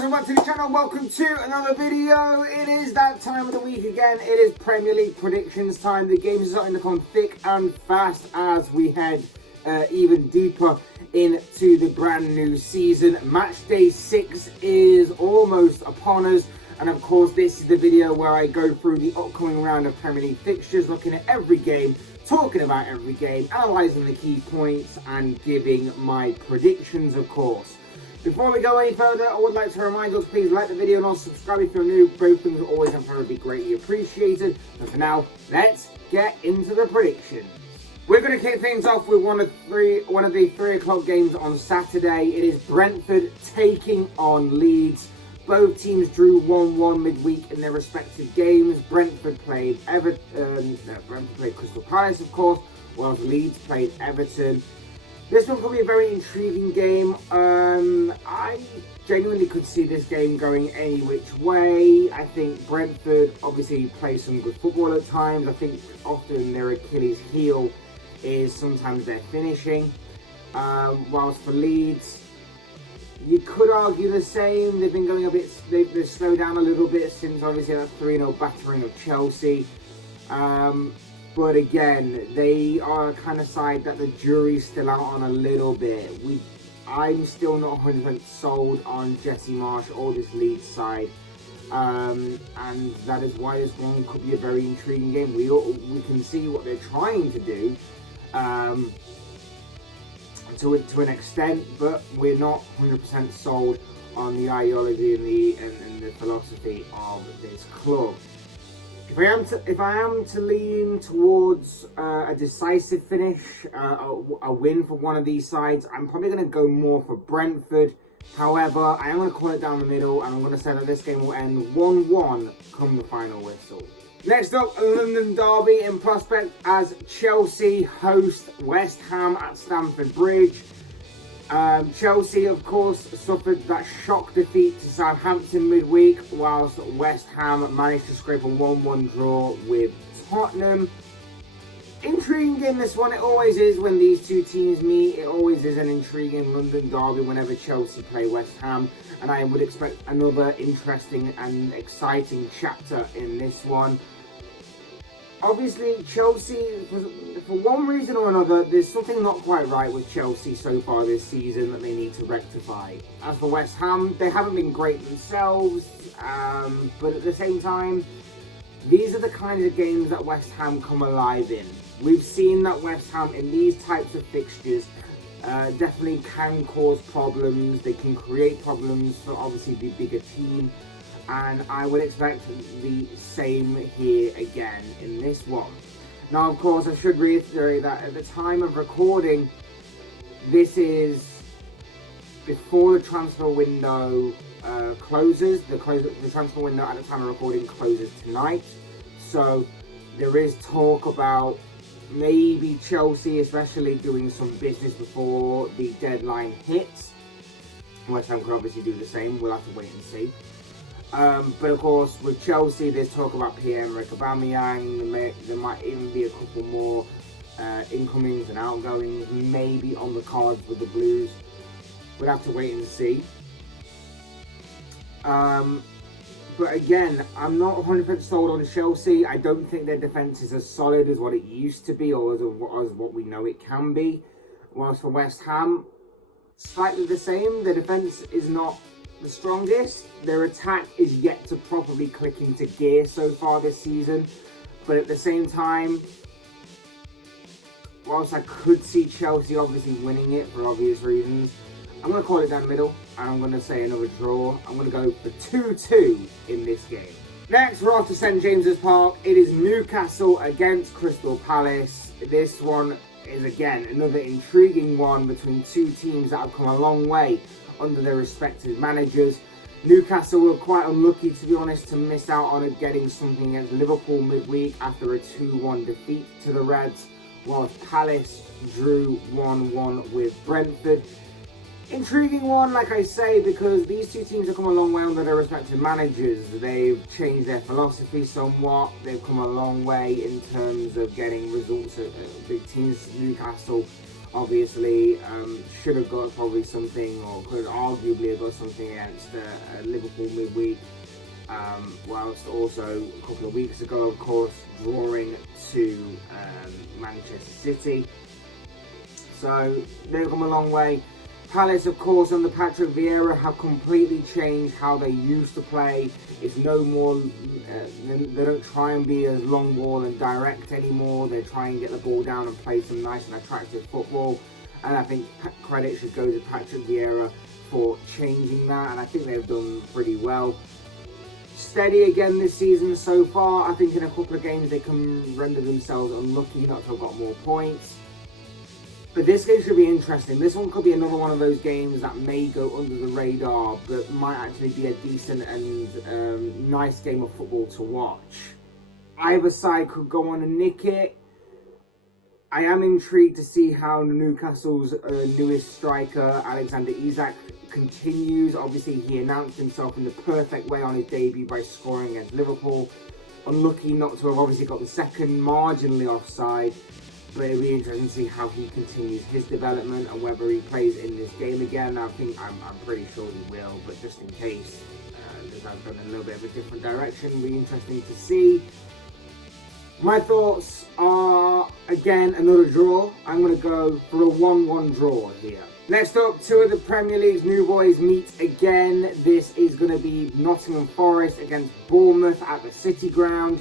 guys, welcome back to the channel. Welcome to another video. It is that time of the week again. It is Premier League predictions time. The games are starting to come thick and fast as we head even deeper into the brand new season. Match day 6 is almost upon us, and of course this is the video where I go through the upcoming round of Premier League fixtures, looking at every game, talking about every game, analysing the key points and giving my predictions, of course. Before we go any further, I would like to remind you to please like the video and also subscribe if you're new. Both things are always and forever be greatly appreciated. And for now, let's get into the predictions. We're going to kick things off with one of the 3 o'clock games on Saturday. It is Brentford taking on Leeds. Both teams drew 1-1 midweek in their respective games. Brentford played Crystal Palace, of course, whilst Leeds played Everton. This one could be a very intriguing game. I genuinely could see this game going any which way. I think Brentford obviously play some good football at times. I think often their Achilles heel is sometimes their finishing. Whilst for Leeds, you could argue the same. They've been going a bit, they've slowed down a little bit since obviously that 3-0 battering of Chelsea. But again, they are a kind of side that the jury's still out on a little bit. I'm still not 100% sold on Jesse Marsh or this Leeds side. And that is why this one could be a very intriguing game. We can see what they're trying to do to an extent, but we're not 100% sold on the ideology and the philosophy of this club. If I am to lean towards a decisive finish, a win for one of these sides, I'm probably going to go more for Brentford. However, I am going to call it down the middle, and I'm going to say that this game will end 1-1 come the final whistle. Next up, a London derby in prospect as Chelsea host West Ham at Stamford Bridge. Chelsea, of course, suffered that shock defeat to Southampton midweek, whilst West Ham managed to scrape a 1-1 draw with Tottenham. Intriguing game, this one. It always is when these two teams meet. It always is an intriguing London derby whenever Chelsea play West Ham, and I would expect another interesting and exciting chapter in this one. Obviously, Chelsea, for one reason or another, there's something not quite right with Chelsea so far this season that they need to rectify. As for West Ham, they haven't been great themselves, but at the same time, these are the kinds of games that West Ham come alive in. We've seen that West Ham in these types of fixtures definitely can cause problems. They can create problems for obviously the bigger team. And I would expect the same here again in this one. Now, of course, I should reiterate that at the time of recording, this is before the transfer window closes. The transfer window at the time of recording closes tonight. So there is talk about maybe Chelsea especially doing some business before the deadline hits. West Ham could obviously do the same. We'll have to wait and see. But of course, with Chelsea, there's talk about Pierre-Emerick Aubameyang. There might even be a couple more incomings and outgoings, maybe on the cards with the Blues. We'll have to wait and see. But again, I'm not 100% sold on Chelsea. I don't think their defence is as solid as what it used to be, or as what we know it can be. Whilst for West Ham, slightly the same. Their defence is not the strongest. Their attack is yet to properly click into gear so far this season, but at the same time, whilst I could see Chelsea obviously winning it for obvious reasons, I'm going to call it down the middle and I'm going to say another draw. I'm going to go for 2-2 in this game. Next, we're off to St James's Park. It is Newcastle against Crystal Palace. This one is again another intriguing one between two teams that have come a long way under their respective managers. Newcastle were quite unlucky, to be honest, to miss out on getting something against Liverpool midweek after a 2-1 defeat to the Reds, whilst Palace drew 1-1 with Brentford. Intriguing one, like I say, because these two teams have come a long way under their respective managers. They've changed their philosophy somewhat. They've come a long way in terms of getting results at big teams. Newcastle Obviously, should have got probably something, or could arguably have got something against Liverpool midweek. Whilst also a couple of weeks ago, of course, drawing to Manchester City. So they've come a long way. Palace, of course, under Patrick Vieira have completely changed how they used to play. It's no more, they don't try and be as long ball and direct anymore. They try and get the ball down and play some nice and attractive football. And I think credit should go to Patrick Vieira for changing that. And I think they've done pretty well. Steady again this season so far. I think in a couple of games they can render themselves unlucky not to have got more points. But this game should be interesting. This one could be another one of those games that may go under the radar, but might actually be a decent and nice game of football to watch. Either side could go on and nick it. I am intrigued to see how Newcastle's newest striker, Alexander Isak, continues. Obviously, he announced himself in the perfect way on his debut by scoring against Liverpool. Unlucky not to have obviously got the second, marginally offside. But it'll be interesting to see how he continues his development and whether he plays in this game again. I'm pretty sure he will, but just in case this has gone in a little bit of a different direction, it'll be interesting to see. My thoughts are, again, another draw. I'm going to go for a 1-1 draw here. Next up, two of the Premier League's new boys meet again. This is going to be Nottingham Forest against Bournemouth at the City Ground.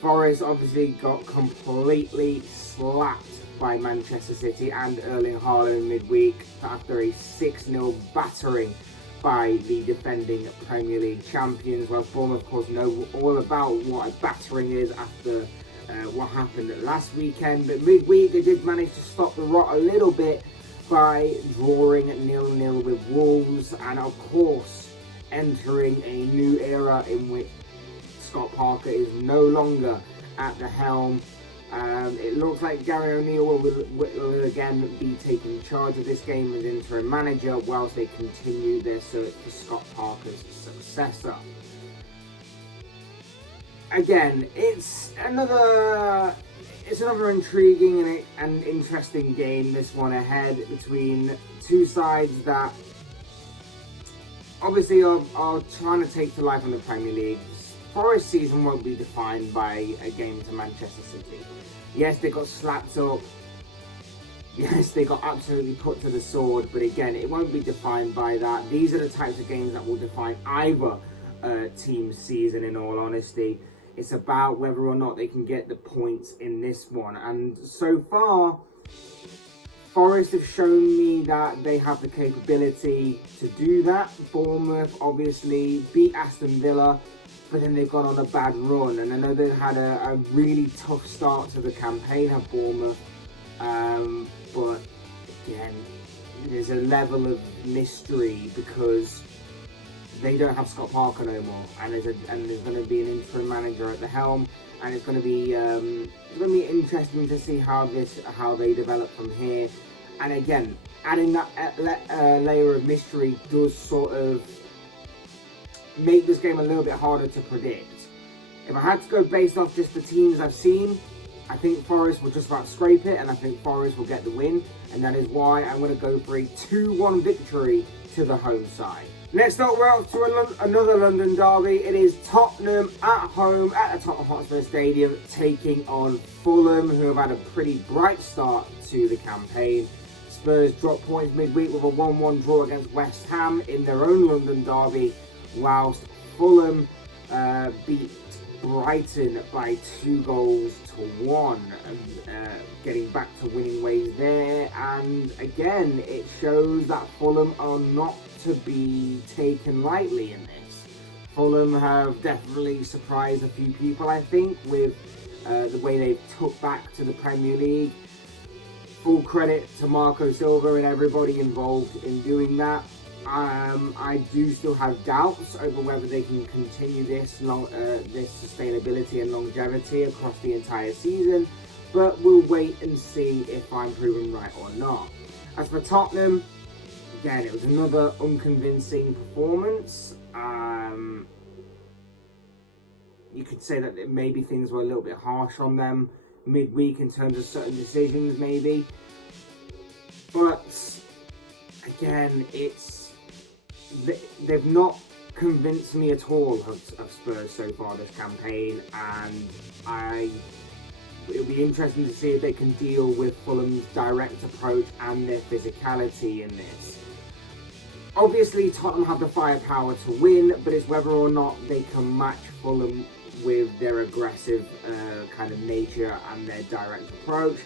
Forest obviously got completely slapped by Manchester City and Erling Haaland midweek after a 6-0 battering by the defending Premier League champions. Well, Fulham, of course, know all about what a battering is after what happened last weekend. But midweek, they did manage to stop the rot a little bit by drawing 0-0 with Wolves, and of course, entering a new era in which Scott Parker is no longer at the helm. It looks like Gary O'Neill will again be taking charge of this game as interim manager whilst they continue their search for Scott Parker's successor. Again, it's another intriguing and interesting game, this one ahead, between two sides that obviously are trying to take to life in the Premier League. Forest season won't be defined by a game to Manchester City. Yes, they got slapped up. Yes, they got absolutely put to the sword. But again, it won't be defined by that. These are the types of games that will define either team's season, in all honesty. It's about whether or not they can get the points in this one. And so far, Forest have shown me that they have the capability to do that. Bournemouth obviously beat Aston Villa, but then they've gone on a bad run. And I know they've had a really tough start to the campaign at Bournemouth. But again, there's a level of mystery because they don't have Scott Parker no more, and there's going to be an interim manager at the helm, and it's going to be interesting to see how they develop from here. And again, adding that layer of mystery does sort of make this game a little bit harder to predict. If I had to go based off just the teams I've seen, I think Forest will just about scrape it, and I think Forest will get the win, and that is why I'm going to go for a 2-1 victory to the home side. Next up, we're off to another London derby. It is Tottenham at home at the Tottenham Hotspur Stadium, taking on Fulham, who have had a pretty bright start to the campaign. Spurs dropped points midweek with a 1-1 draw against West Ham in their own London derby, whilst Fulham beat Brighton by 2-1, getting back to winning ways there. And again, it shows that Fulham are not to be taken lightly in this. Fulham have definitely surprised a few people, I think, with the way they've took back to the Premier League. Full credit to Marco Silva and everybody involved in doing that. I do still have doubts over whether they can continue this sustainability and longevity across the entire season, but we'll wait and see if I'm proven right or not. As for Tottenham, again, it was another unconvincing performance. You could say that maybe things were a little bit harsh on them midweek in terms of certain decisions, maybe. But again, they've not convinced me at all of Spurs so far this campaign, and it'll be interesting to see if they can deal with Fulham's direct approach and their physicality in this. Obviously, Tottenham have the firepower to win, but it's whether or not they can match Fulham with their aggressive kind of nature and their direct approach.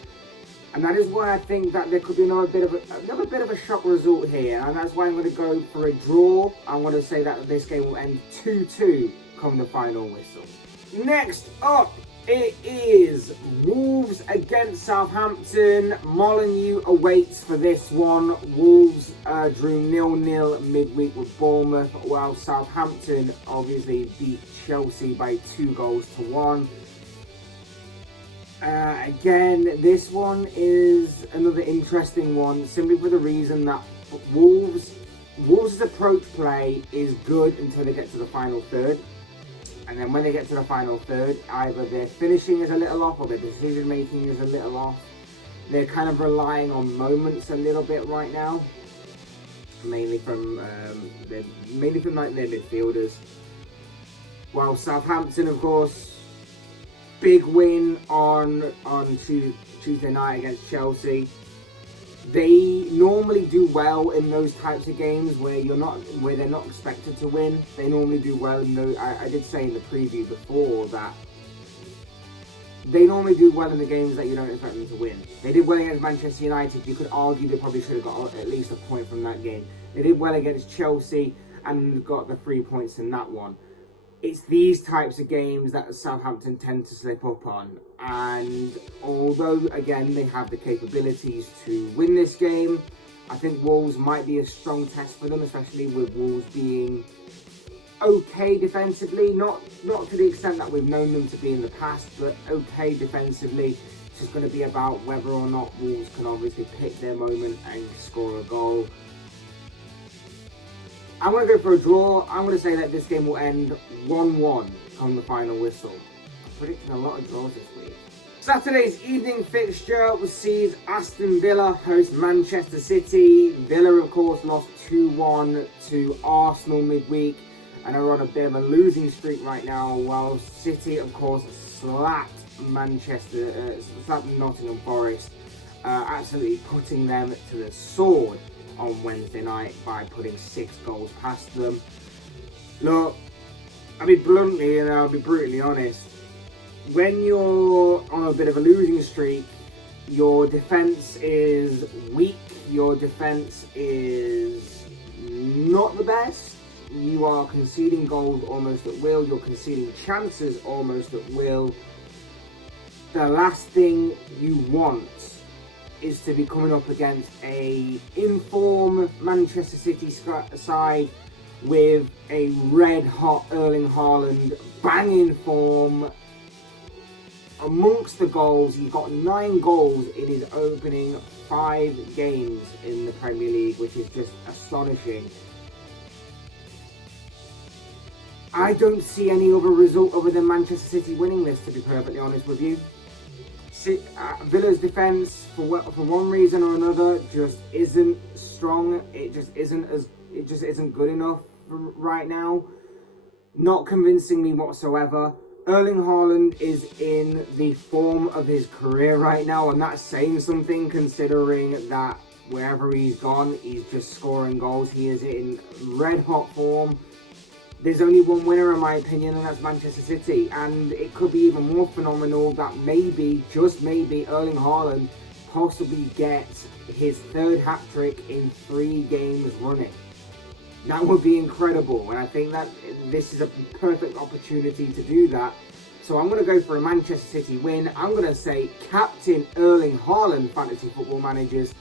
And that is why I think that there could be another bit of a shock result here, and that's why I'm going to go for a draw. I'm going to say that this game will end 2-2 come the final whistle. Next up, it is Wolves against Southampton. Molineux awaits for this one. Wolves drew 0-0 midweek with Bournemouth, while Southampton obviously beat Chelsea by 2-1. Again, this one is another interesting one, simply for the reason that Wolves' approach play is good until they get to the final third. And then when they get to the final third, either their finishing is a little off or their decision making is a little off. They're kind of relying on moments a little bit right now, mainly from their midfielders. While Southampton, of course, big win on Tuesday night against Chelsea. They normally do well in those types of games where they're not expected to win. They normally do well in those. I did say in the preview before that they normally do well in the games that you don't expect them to win. They did well against Manchester United. You could argue they probably should have got at least a point from that game. They did well against Chelsea and got the 3 points in that one. It's these types of games that Southampton tend to slip up on, and although again they have the capabilities to win this game, I think Wolves might be a strong test for them, especially with Wolves being okay defensively, not to the extent that we've known them to be in the past, but okay defensively. It's just going to be about whether or not Wolves can obviously pick their moment and score a goal. I'm going to go for a draw. I'm going to say that this game will end 1-1 on the final whistle. I'm predicting a lot of draws this week. Saturday's evening fixture sees Aston Villa host Manchester City. Villa, of course, lost 2-1 to Arsenal midweek and are on a bit of a losing streak right now, while City, of course, slapped Nottingham Forest, absolutely putting them to the sword on Wednesday night by putting 6 goals past them. Look, I'll be bluntly and I'll be brutally honest. When you're on a bit of a losing streak, your defence is weak, your defence is not the best. You are conceding goals almost at will, you're conceding chances almost at will. The last thing you want is to be coming up against a in-form Manchester City side with a red-hot Erling Haaland banging form. Amongst the goals, he got 9 goals in his opening 5 games in the Premier League, which is just astonishing. I don't see any other result other than Manchester City winning this, to be perfectly honest with you. Villa's defence, for one reason or another, just isn't strong. It just isn't good enough right now. Not convincing me whatsoever. Erling Haaland is in the form of his career right now, and that's saying something considering that wherever he's gone, he's just scoring goals. He is in red hot form. There's only one winner in my opinion, and that's Manchester City, and it could be even more phenomenal that maybe, just maybe, Erling Haaland possibly gets his 3rd hat-trick in 3 games running. That would be incredible, and I think that this is a perfect opportunity to do that. So I'm going to go for a Manchester City win. I'm going to say Captain Erling Haaland fantasy football managers,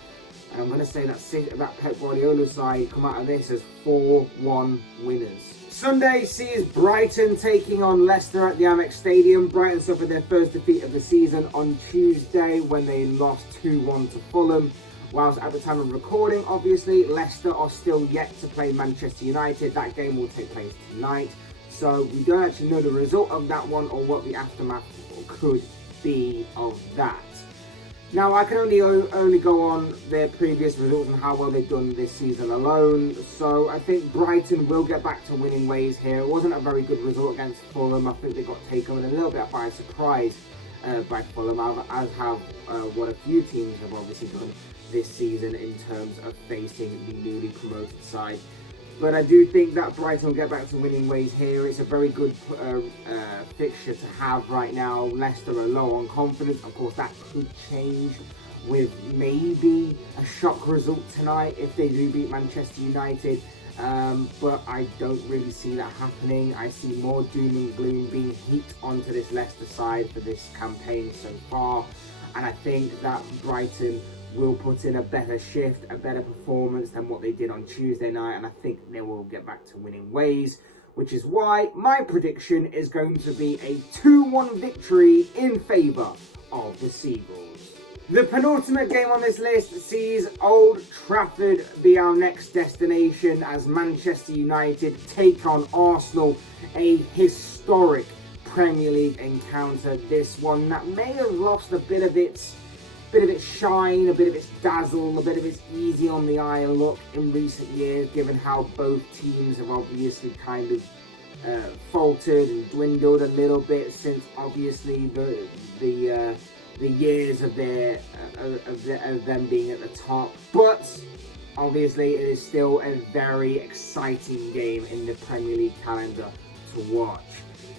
and I'm going to say that Pep Guardiola side come out of this as 4-1 winners. Sunday sees Brighton taking on Leicester at the Amex Stadium. Brighton suffered their first defeat of the season on Tuesday when they lost 2-1 to Fulham. Whilst at the time of recording, obviously, Leicester are still yet to play Manchester United. That game will take place tonight. So we don't actually know the result of that one or what the aftermath could be of that. Now, I can only go on their previous results and how well they've done this season alone. So I think Brighton will get back to winning ways here. It wasn't a very good result against Fulham. I think they got taken a little bit by surprise by Fulham, as have what a few teams have obviously done this season in terms of facing the newly promoted side. But I do think that Brighton will get back to winning ways here. It's a very good fixture to have right now. Leicester are low on confidence. Of course, that could change with maybe a shock result tonight if they do beat Manchester United. But I don't really see that happening. I see more doom and gloom being heaped onto this Leicester side for this campaign so far. And I think that Brighton will put in a better shift, a better performance than what they did on Tuesday night, and I think they will get back to winning ways, which is why my prediction is going to be a 2-1 victory in favour of the Seagulls. The penultimate game on this list sees Old Trafford be our next destination as Manchester United take on Arsenal, a historic Premier League encounter. This one that may have lost a bit of its shine, a bit of its dazzle, a bit of its easy on the eye look in recent years, given how both teams have obviously kind of faltered and dwindled a little bit since obviously the years of them being at the top. But obviously it is still a very exciting game in the Premier League calendar to watch.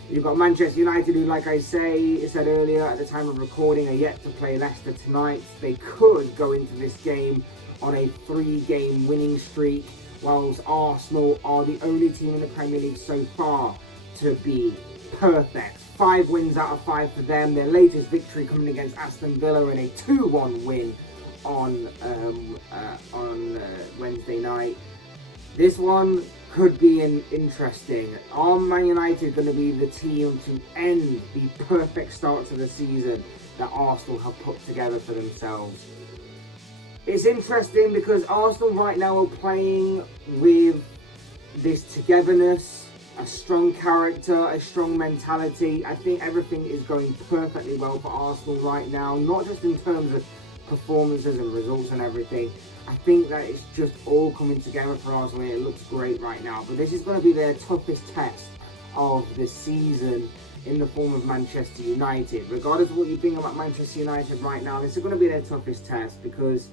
You've got Manchester United, who, like I said earlier, at the time of recording, are yet to play Leicester tonight. They could go into this game on a 3-game winning streak, whilst Arsenal are the only team in the Premier League so far to be perfect. 5 wins out of 5 for them. Their latest victory coming against Aston Villa in a 2-1 win on Wednesday night. This one could be interesting. Are Man United going to be the team to end the perfect start to the season that Arsenal have put together for themselves? It's interesting because Arsenal right now are playing with this togetherness, a strong character, a strong mentality. I think everything is going perfectly well for Arsenal right now, not just in terms of performances and results and everything. I think that it's just all coming together for Arsenal and it looks great right now. But this is going to be their toughest test of the season in the form of Manchester United. Regardless of what you think about Manchester United right now, this is going to be their toughest test because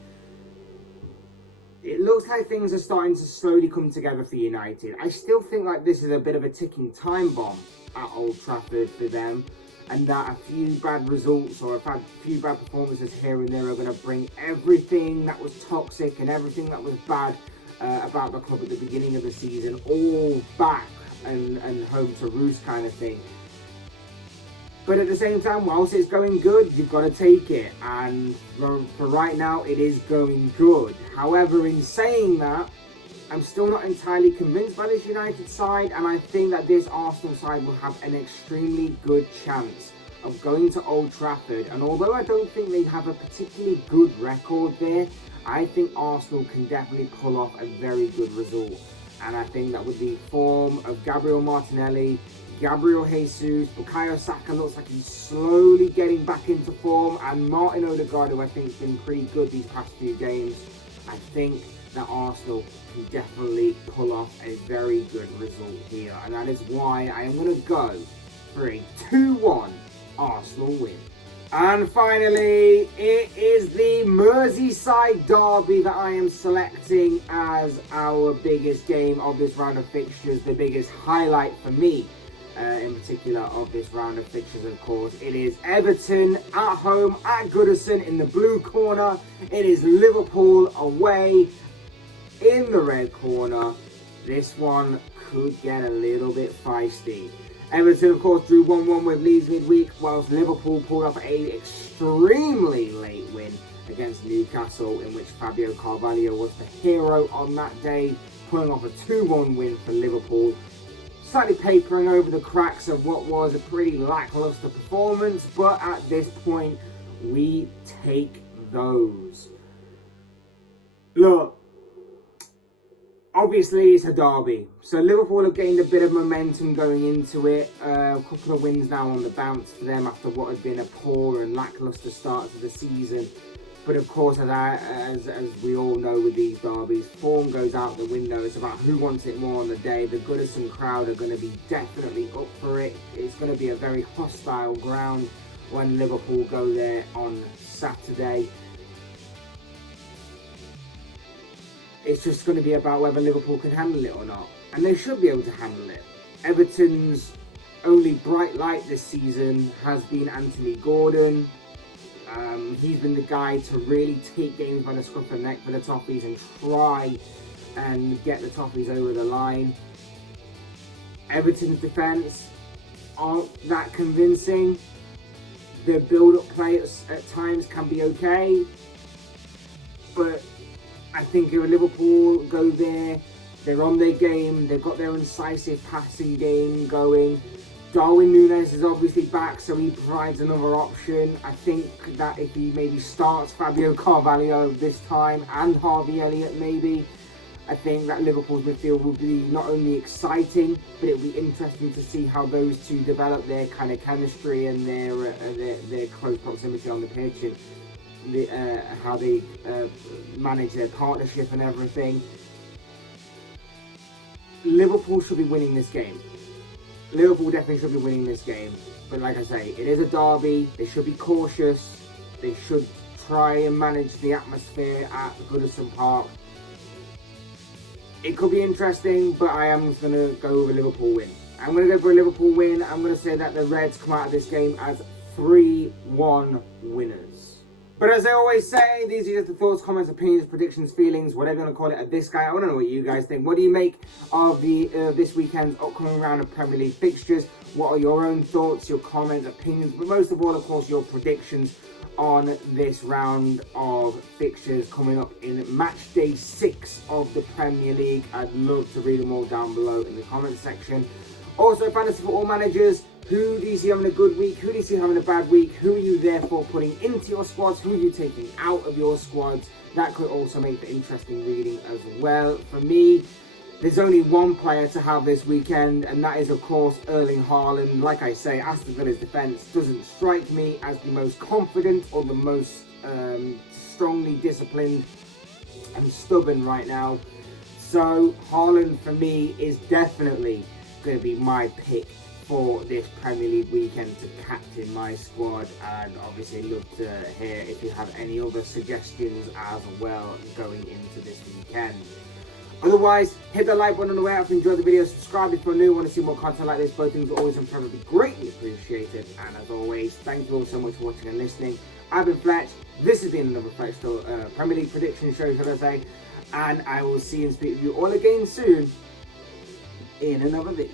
it looks like things are starting to slowly come together for United. I still think like this is a bit of a ticking time bomb at Old Trafford for them, and that a few bad results or a few bad performances here and there are going to bring everything that was toxic and everything that was bad about the club at the beginning of the season all back and home to roost kind of thing. But at the same time, whilst it's going good, you've got to take it. And for right now, it is going good. However, in saying that, I'm still not entirely convinced by this United side, and I think that this Arsenal side will have an extremely good chance of going to Old Trafford. And although I don't think they have a particularly good record there, I think Arsenal can definitely pull off a very good result. And I think that with the form of Gabriel Martinelli, Gabriel Jesus, Bukayo Saka looks like he's slowly getting back into form, and Martin Odegaard, who I think has been pretty good these past few games, I think that Arsenal can definitely pull off a very good result here. And that is why I am going to go for a 2-1 Arsenal win. And finally, it is the Merseyside Derby that I am selecting as our biggest game of this round of fixtures, the biggest highlight for me. In particular of this round of fixtures, of course. It is Everton at home at Goodison in the blue corner. It is Liverpool away in the red corner. This one could get a little bit feisty. Everton, of course, drew 1-1 with Leeds midweek, whilst Liverpool pulled off an extremely late win against Newcastle, in which Fabio Carvalho was the hero on that day, pulling off a 2-1 win for Liverpool. Slightly papering over the cracks of what was a pretty lackluster performance, but at this point, we take those. Look, Obviously, it's a derby. So Liverpool have gained a bit of momentum going into it. A couple of wins now on the bounce for them after what had been a poor and lacklustre start to the season. But of course, as we all know with these derbies, form goes out the window. It's about who wants it more on the day. The Goodison crowd are going to be definitely up for it. It's going to be a very hostile ground when Liverpool go there on Saturday. It's just going to be about whether Liverpool can handle it or not. And they should be able to handle it. Everton's only bright light this season has been Anthony Gordon. He's been the guy to really take games by the scruff of the neck for the Toffees and try and get the Toffees over the line. Everton's defence aren't that convincing. Their build-up play at times can be okay. But I think if Liverpool go there, they're on their game, they've got their incisive passing game going. Darwin Núñez is obviously back, so he provides another option. I think that if he maybe starts Fabio Carvalho this time and Harvey Elliott maybe, I think that Liverpool's midfield will be not only exciting, but it'll be interesting to see how those two develop their kind of chemistry and their close proximity on the pitch and how they manage their partnership and everything. Liverpool should be winning this game. Liverpool definitely should be winning this game. But like I say, it is a derby. They should be cautious. They should try and manage the atmosphere at Goodison Park. It could be interesting, but I am just going to go with a Liverpool win. I'm going to go for a Liverpool win. I'm going to say that the Reds come out of this game as 3-1 winners. But as I always say, these are just the thoughts, comments, opinions, predictions, feelings, whatever you want to call it at this guy. I want to know what you guys think. What do you make of the this weekend's upcoming round of Premier League fixtures? What are your own thoughts, your comments, opinions, but most of all, of course, your predictions on this round of fixtures coming up in match day 6 of the Premier League? I'd love to read them all down below in the comments section. Also, fantasy football managers, who do you see having a good week? Who do you see having a bad week? Who are you therefore putting into your squads? Who are you taking out of your squads? That could also make for interesting reading as well. For me, there's only one player to have this weekend, and that is, of course, Erling Haaland. Like I say, Aston Villa's defence doesn't strike me as the most confident or the most strongly disciplined and stubborn right now. So, Haaland, for me, is definitely going to be my pick for this Premier League weekend to captain my squad, and obviously love to hear if you have any other suggestions as well going into this weekend. Otherwise, hit the like button on the way out if you enjoyed the video, subscribe if you're new, want to see more content like this. Both things are always and probably greatly appreciated, and as always, thank you all so much for watching and listening. I've been Fletch, this has been another Fletch Premier League prediction show, should I say, and I will see and speak with you all again soon in another video.